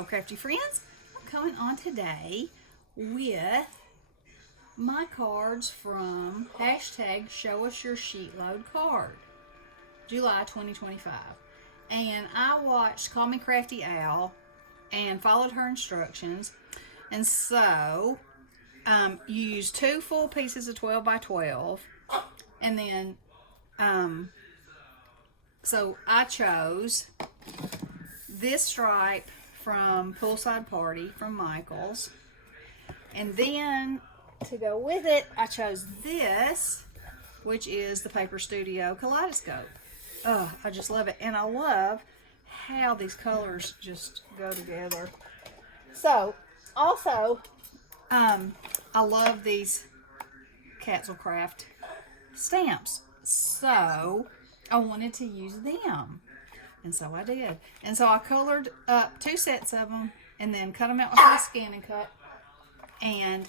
Hello, Crafty Friends. I'm coming on today with my cards from hashtag Show Us Your Sheetload card, July 2025. And I watched Call Me Crafty Al and followed her instructions. And so you use 2 full pieces of 12 by 12. And then, so I chose this stripe from Poolside Party from Michaels, and then to go with it I chose this, which is the Paper Studio Kaleidoscope. Oh, I just love it, and I love how these colors just go together. So also I love these Craft stamps, so I wanted to use them. And so I did. And so I colored up 2 sets of them and then cut them out with my scan and cut. And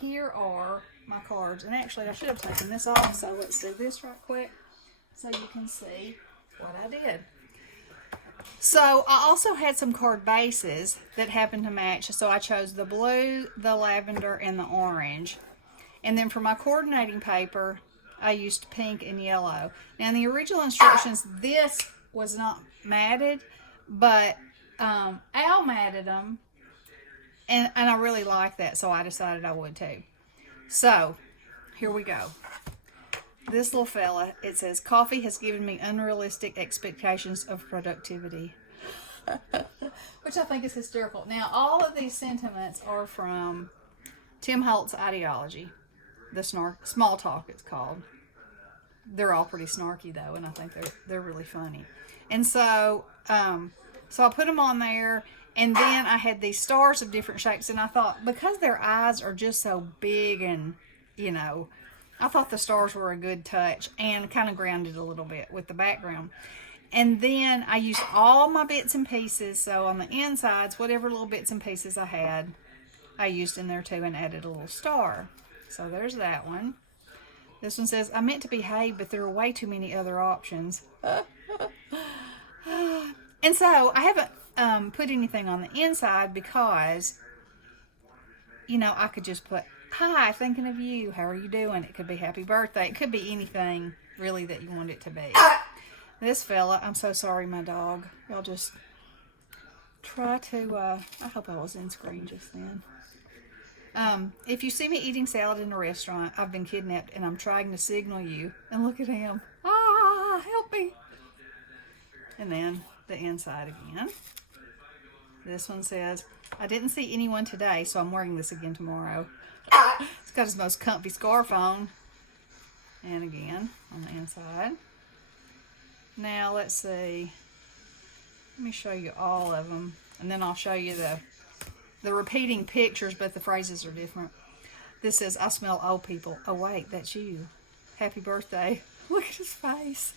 here are my cards. And actually I should have taken this off, so let's do this right quick so you can see what I did. So I also had some card bases that happened to match. So I chose the blue, the lavender, and the orange. And then for my coordinating paper, I used pink and yellow. Now in the original instructions, this was not matted, but Al matted them, and I really like that, so I decided I would too. So here we go. This little fella, it says, "Coffee has given me unrealistic expectations of productivity," which I think is hysterical. Now all of these sentiments are from Tim Holtz's Ideology, the Small Talk it's called. They're all pretty snarky though, and I think they're really funny. And so so I put them on there, and then I had these stars of different shapes, and I thought, because their eyes are just so big, and I thought the stars were a good touch and kind of grounded a little bit with the background. And then I used all my bits and pieces, so on the insides, whatever little bits and pieces I had, I used in there too, and added a little star. So there's that one. This one says, "I meant to behave, but there are way too many other options." And so I haven't put anything on the inside because, I could just put, "Hi, thinking of you. How are you doing?" It could be happy birthday. It could be anything really that you want it to be. This fella, I'm so sorry, my dog. Y'all just try to, I hope I was in screen just then. "If you see me eating salad in a restaurant, I've been kidnapped and I'm trying to signal you." And look at him. "Ah, help me." And then the inside again. This one says, "I didn't see anyone today, so I'm wearing this again tomorrow." It's got his most comfy scarf on. And again, on the inside. Now, let's see. Let me show you all of them. And then I'll show you the repeating pictures, but the phrases are different. This says, "I smell old people." Oh, wait, that's you. Happy birthday. Look at his face.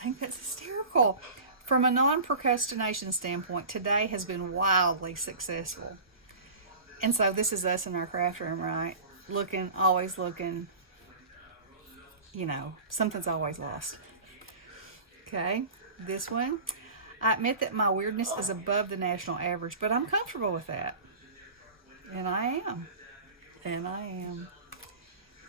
I think that's hysterical. "From a non-procrastination standpoint, today has been wildly successful." And so this is us in our craft room, right? Looking, always looking, something's always lost. Okay, this one. "I admit that my weirdness is above the national average, but I'm comfortable with that." And I am.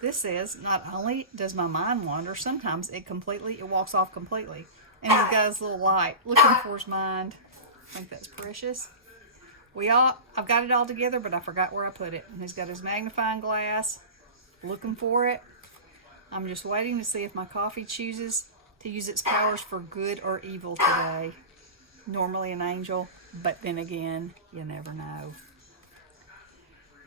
This says, "Not only does my mind wander, sometimes it walks off completely." And he's got his little light looking for his mind. I think that's precious. I've got it all together, but I forgot where I put it. And he's got his magnifying glass, looking for it. I'm just waiting to see if my coffee chooses to use its powers for good or evil today. Normally an angel, but then again, you never know.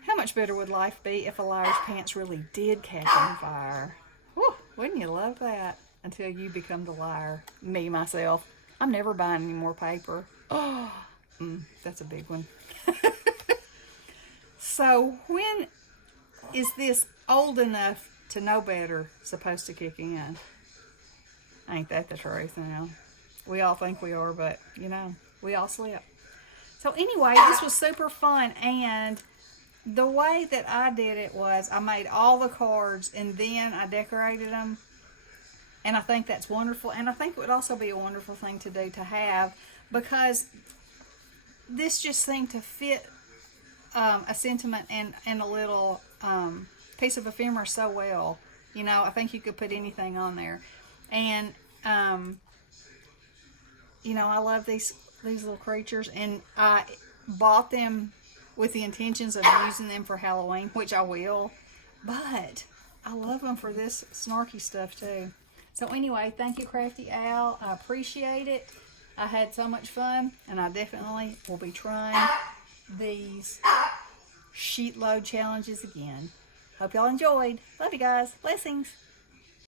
"How much better would life be if a liar's pants really did catch on fire?" Whew, wouldn't you love that? Until you become the liar. Me, myself. I'm never buying any more paper. Oh, that's a big one. So when is this old enough to know better supposed to kick in? Ain't that the truth now? We all think we are, but, we all slip. So anyway, this was super fun, and the way that I did it was I made all the cards and then I decorated them. And I think that's wonderful. And I think it would also be a wonderful thing to do to have, because this just seemed to fit a sentiment and a little piece of ephemera so well. You know, I think you could put anything on there. And, you know, I love these little creatures. And I bought them with the intentions of using them for Halloween, which I will. But I love them for this snarky stuff too. So anyway, thank you, Crafty Al. I appreciate it. I had so much fun, and I definitely will be trying these sheet load challenges again. Hope y'all enjoyed. Love you guys. Blessings.